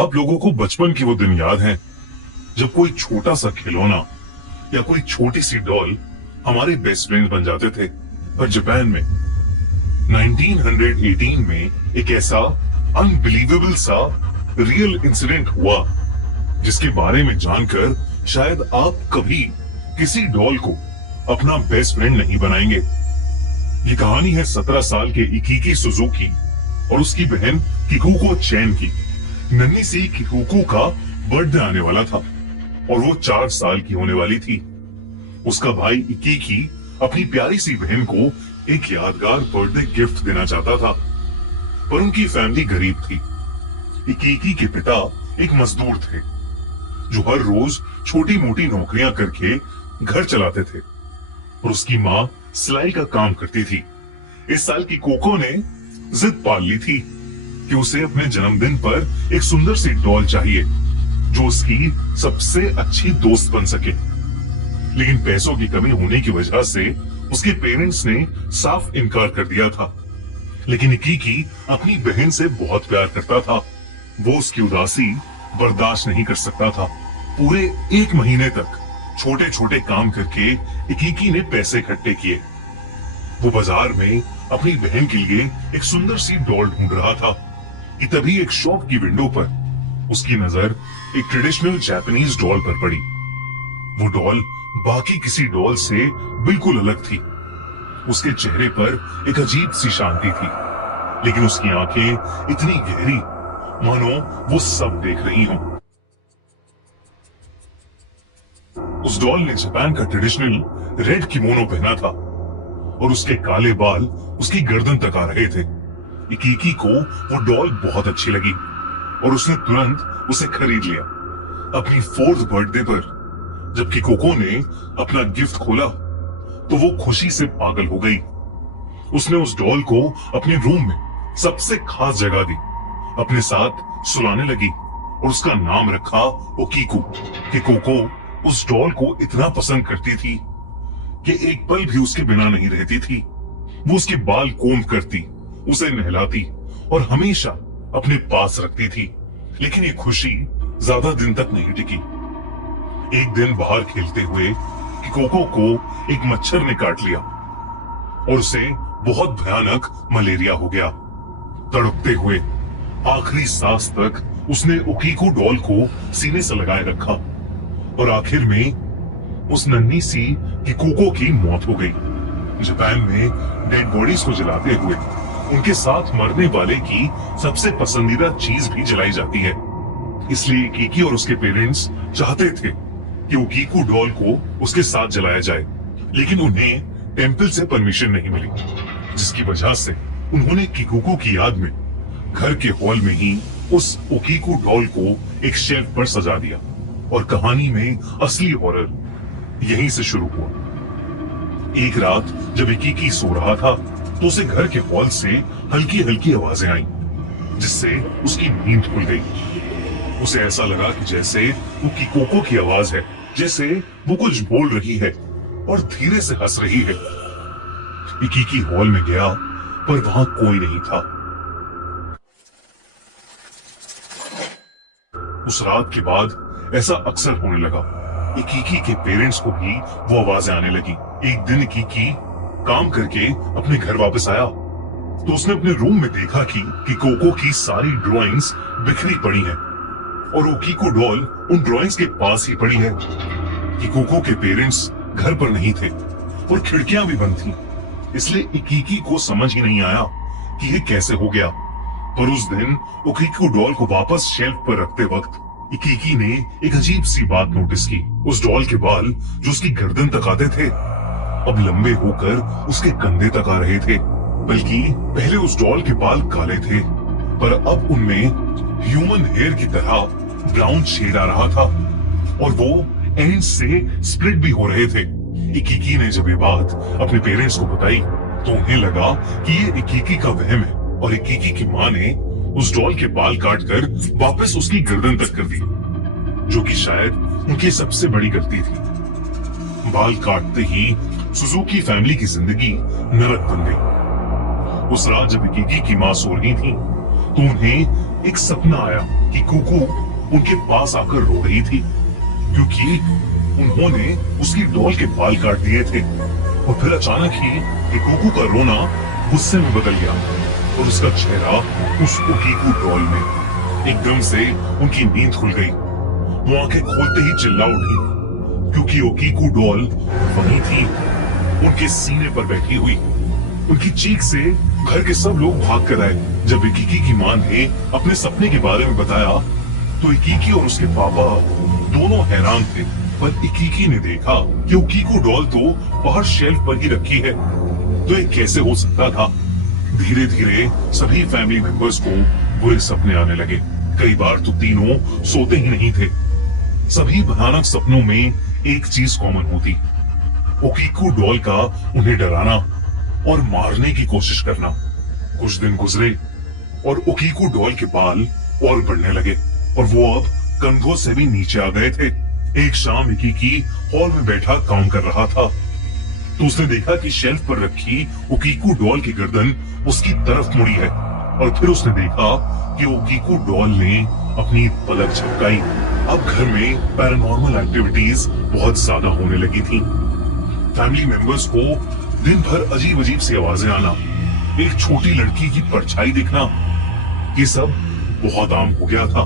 आप लोगों को बचपन की वो दिन याद है जब कोई छोटा सा खिलौना या कोई छोटी सी डॉल हमारे बेस्ट फ्रेंड बन जाते थे। पर जापान में 1918 में एक ऐसा अनबिलीवेबल सा रियल इंसिडेंट हुआ जिसके बारे में जानकर शायद आप कभी किसी डॉल को अपना बेस्ट फ्रेंड नहीं बनाएंगे। ये कहानी है 17 साल के इकीकी सुजुकी और उसकी बहन किकुको चैन की। नन्ही सी किकुको का बर्थडे आने वाला था और वो 4 साल की होने वाली थी। उसका भाई इकीकी अपनी प्यारी सी बहन को एक यादगार बर्थडे गिफ्ट देना चाहता था, पर उनकी फैमिली गरीब थी। इकीकी के पिता एक मजदूर थे जो हर रोज छोटी मोटी नौकरियां करके घर चलाते थे और उसकी माँ सिलाई का काम करती थी। इस साल की कोको ने जिद पाल ली थी कि उसे अपने जन्मदिन पर एक सुंदर सी डॉल चाहिए जो उसकी सबसे अच्छी दोस्त बन सके। लेकिन पैसों की कमी होने की वजह से उसके पेरेंट्स ने साफ इनकार कर दिया था। लेकिन इकीकी अपनी बहन से बहुत प्यार करता था। वो उसकी उदासी बर्दाश्त नहीं कर सकता था। पूरे 1 महीने तक छोटे छोटे काम करके इकीकी ने पैसे इकट्ठे किए। वो बाजार में अपनी बहन के लिए एक सुंदर सी डॉल ढूंढ रहा था कि तभी एक शॉप की विंडो पर उसकी नजर एक ट्रेडिशनल जापानीज डॉल पर पड़ी। वो डॉल बाकी किसी डॉल से बिल्कुल अलग थी। उसके चेहरे पर एक अजीब सी शांति थी, लेकिन उसकी आंखें इतनी गहरी मानो वो सब देख रही हों। उस डॉल ने जापान का ट्रेडिशनल रेड किमोनो पहना था और उसके काले बाल उसकी गर्दन तक आ रहे थे। इकीकी को वो डॉल बहुत अच्छी लगी और उसने तुरंत उसे खरीद लिया। अपनी 4th बर्थडे पर जब किकोको ने अपना गिफ्ट खोला तो वो खुशी से पागल हो गई। उसने उस डॉल को अपने रूम में सबसे खास जगह दी, अपने साथ सुलाने लगी और उसका नाम रखा ओकीकू। किकोको उस डॉल को इतना पसंद करती थी कि एक पल भी उसके बिना नहीं रहती थी। वो उसके बाल कोम्ब करती, उसे नहलाती और हमेशा अपने पास रखती थी। लेकिन ये खुशी ज्यादा दिन तक नहीं टिकी। एक दिन बाहर खेलते हुए किकोको को एक मच्छर ने काट लिया और उसे बहुत भयानक मलेरिया हो गया। तड़पते हुए आखिरी सांस तक उसने ओकीको डॉल को सीने से लगाए रखा और आखिर में उस नन्ही सी किकोको की मौत हो गई। जापान में डेड बॉडीज को जलाते हुए उनके साथ मरने वाले की सबसे पसंदीदा चीज भी जलाई जाती है। इसलिए इकीकी और उसके पेरेंट्स चाहते थे कि ओकीको डॉल को उसके साथ जलाया जाए, लेकिन उन्हें टेंपल से परमिशन नहीं मिली, जिसकी वजह से उन्होंने किकोको की याद में घर के हॉल में ही उस ओकीको डॉल को एक शेल्फ पर सजा दिया। और कहानी में असली हॉरर यहीं से शुरू हुआ। एक रात जब इकीकी सो रहा था तो उसे घर के हॉल से हल्की हल्की आवाजें आईं, जिससे उसकी नींद खुल गई। उसे ऐसा लगा कि जैसे वो किकोको की आवाज है, जैसे वो कुछ बोल रही है और धीरे से हंस रही है। इकीकी हॉल में गया पर वहां कोई नहीं था। उस रात के बाद ऐसा अक्सर होने लगा। इकीकी के पेरेंट्स को भी वो आवाजें आने लगी। एक दिन इकीकी काम करके अपने घर वापस आया तो उसने अपने रूम में देखा कि किकोको की सारी ड्राइंग्स बिखरी पड़ी हैं और ओकीको डॉल उन ड्राइंग्स के पास ही पड़ी है। किकोको के पेरेंट्स घर पर नहीं थे और खिड़कियां भी बंद थी, इसलिए इकीकी को समझ ही नहीं आया कि ये कैसे हो गया। पर उस दिन ओकीको डॉल को वापस शेल्फ पर रखते वक्त इकीकी ने एक अजीब सी बात नोटिस की। उस डॉल के बाल जो उसकी गर्दन तक आते थे अब लंबे होकर उसके कंधे तक आ रहे थे। बल्कि पहले उस डॉल के बाल काले थे पर अब उनमें ह्यूमन हेयर की तरह ब्राउन शेड आ रहा था और वो एंड से स्प्लिट भी हो रहे थे। इकीकी ने जब ये बात अपने पेरेंट्स को बताई तो उन्हें लगा कि ये इकीकी का वहम है और इकीकी की माँ ने उस डॉल के बाल काटकर वापस उसकी गर्दन तक कर दी, जो कि शायद उनकी सबसे बड़ी गलती थी। बाल काटते ही सुजुकी फैमिली की जिंदगी नरक बन गई। उस रात जब इकीकी की माँ सो रही थी तो उन्हें एक सपना आया कि कुकू उनके पास आकर रो रही थी क्योंकि उन्होंने उसकी डॉल के बाल काट दिए थे। और फिर अचानक ही कि कुकू का रोना गुस्से में बदल गया और उसका चेहरा उस ओकीकू डॉल में। एकदम से उनकी नींद खुल गई। वो आंखें खोलते ही चिल्ला उठी क्योंकि ओकीकू डॉल वहीं थी, उनके सीने पर बैठी हुई। उनकी चीख से घर के सब लोग भाग कर आए। जब इकीकी की मां ने अपने सपने के बारे में बताया तो इकीकी और उसके पापा दोनों हैरान थे। पर इकीकी ने देखा कि ओकीकू डॉल तो बाहर शेल्फ पर ही रखी है, तो ये कैसे हो सकता था। धीरे धीरे सभी फैमिली मेंबर्स को बुरे सपने आने लगे। कई बार तो तीनों सोते ही नहीं थे। सभी भयानक सपनों में एक चीज कॉमन होती, ओकीकू डॉल का उन्हें डराना और मारने की कोशिश करना। कुछ दिन गुजरे और ओकीकू डॉल के बाल और बढ़ने लगे और वो अब कंधों से भी नीचे आ गए थे। एक शाम इकीकी हॉल में बैठा काम कर रहा था तो उसने देखा कि शेल्फ पर रखी ओकीकू डॉल की गर्दन उसकी तरफ मुड़ी है। और फिर उसने देखा कि ओकीकू डॉल ने अपनी पलक झपकाई। अब घर में पैरानॉर्मल एक्टिविटीज बहुत ज्यादा होने लगी थी। फैमिली मेंबर्स को दिन भर अजीब अजीब सी आवाजें आना, एक छोटी लड़की की परछाई दिखना, ये सब बहुत आम हो गया था।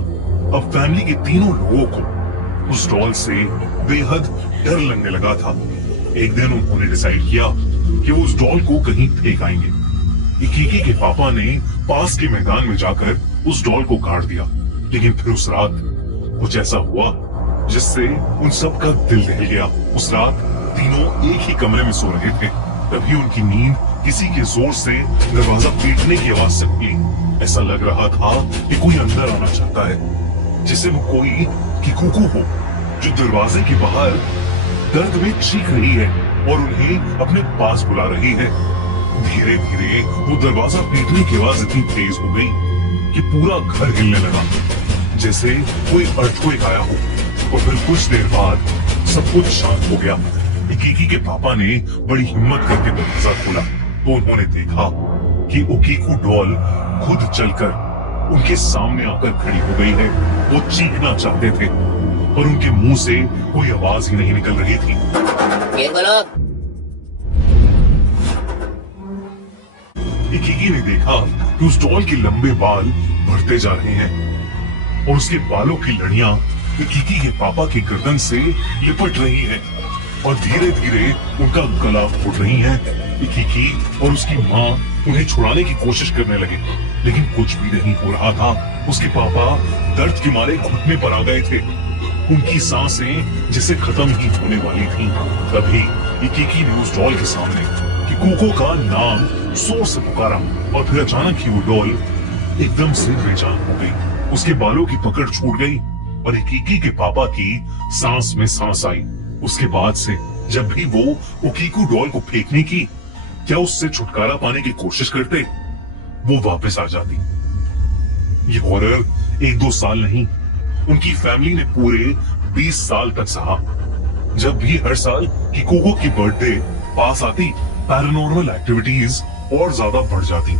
अब फैमिली के तीनों लोगों को उस डॉल से बेहद डर लगने लगा था। एक दिन उन्होंने डिसाइड किया कि वो उस डॉल को कहीं फेंक आएंगे। इकीकी के पापा ने पास के मैदान में जाकर उस डॉल को काट दिया। लेकिन फिर उस रात कुछ ऐसा हुआ जिससे उन सब का दिल दहल गया। उस रात तीनों एक ही कमरे में सो रहे थे, तभी उनकी नींद किसी के जोर से दरवाजा पीटने की आवाज से खुली। ऐसा लग रहा था कि कोई अंदर आना चाहता है, जिसे वो कोई कि कुकू हो जो दरवाजे के बाहर दर्द में चीख रही है और उन्हें अपने पास बुला रही है। धीरे धीरे वो दरवाजा पीटने की आवाज इतनी तेज हो गई कि पूरा घर हिलने लगा, जैसे कोई अर्थक्वेक आया हो। और फिर कुछ देर बाद सब कुछ शांत हो गया। इकीकी के पापा ने बड़ी हिम्मत करके दरवाजा खोला तो उन्होंने देखा कि ओकीकू डॉल खुद चलकर उनके सामने आकर खड़ी हो गई है। वो चीखना चाहते थे पर उनके मुंह से कोई आवाज ही नहीं निकल रही थी। इकीकी ने देखा कि उस डॉल के लंबे बाल बढ़ते जा रहे हैं और उसके बालों की लड़ियां इकीकी के पापा की गर्दन से लिपट रही हैं और धीरे धीरे उनका गला घोट रही हैं। इकीकी और उसकी माँ उन्हें छुड़ाने की कोशिश करने लगे, लेकिन कुछ भी नहीं हो रहा था। उसके पापा दर्द के मारे घुटने पर आ गए थे, उनकी सांसें जैसे खत्म ही होने वाली थीं। तभी इकीकी ने उस डॉल के सामने कि कोको का नाम जोर से पुकारा और फिर अचानक ही वो डॉल एकदम से बेजान हो गई। उसके बालों की पकड़ छूट गई और इकीकी के पापा की सांस में सांस आई। उसके बाद से जब भी वो ओकीकू डॉल को फेंकने की क्या उससे छुटकारा पाने की कोशिश करते, वो वापस आ जाती। ये हॉरर एक दो साल नहीं, उनकी फैमिली ने पूरे 20 साल तक सहा। जब भी हर साल की कोको की बर्थडे पास आती, पैरानॉर्मल एक्टिविटीज और ज्यादा बढ़ जाती।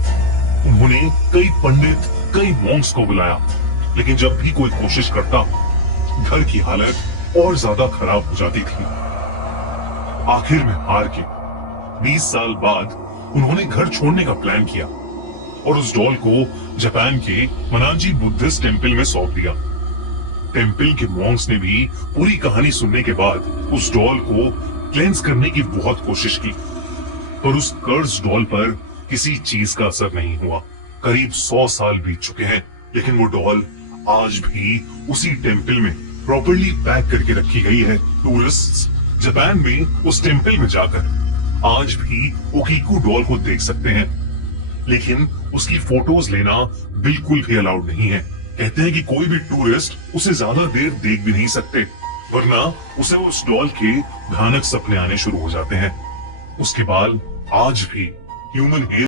उन्होंने कई पंडित, कई मॉन्क्स को बुलाया, लेकिन जब भी कोई कोशिश करता, घर की हालत और ज्यादा खराब हो जाती थी। आखिर में हार के 20 साल बाद उन्होंने घर छोड़ने का प्लान किया और उस डॉल को जापान के मनाजी बुद्धिस्ट टेम्पल में सौंप दिया। टेम्पल के मॉन्क्स ने भी पूरी कहानी सुनने के बाद उस डॉल को क्लेंस करने की बहुत कोशिश की, पर उस कर्स डॉल पर किसी चीज का असर नहीं हुआ। करीब 100 साल बीत चुके हैं, लेकिन वो डॉल आज भी उसी टेम्पल में प्रॉपर्ली पैक करके रखी गई है। टूरिस्ट्स जापान में उस टेम्पल में जाकर आज भी ओकीकू डॉल को देख सकते हैं, लेकिन उसकी फोटोज लेना बिल्कुल भी अलाउड नहीं है। कहते हैं कि कोई भी टूरिस्ट उसे ज्यादा देर देख भी नहीं सकते, वरना उसे उस डॉल के भयानक सपने आने शुरू हो जाते हैं। उसके बाल आज भी ह्यूमन हेयर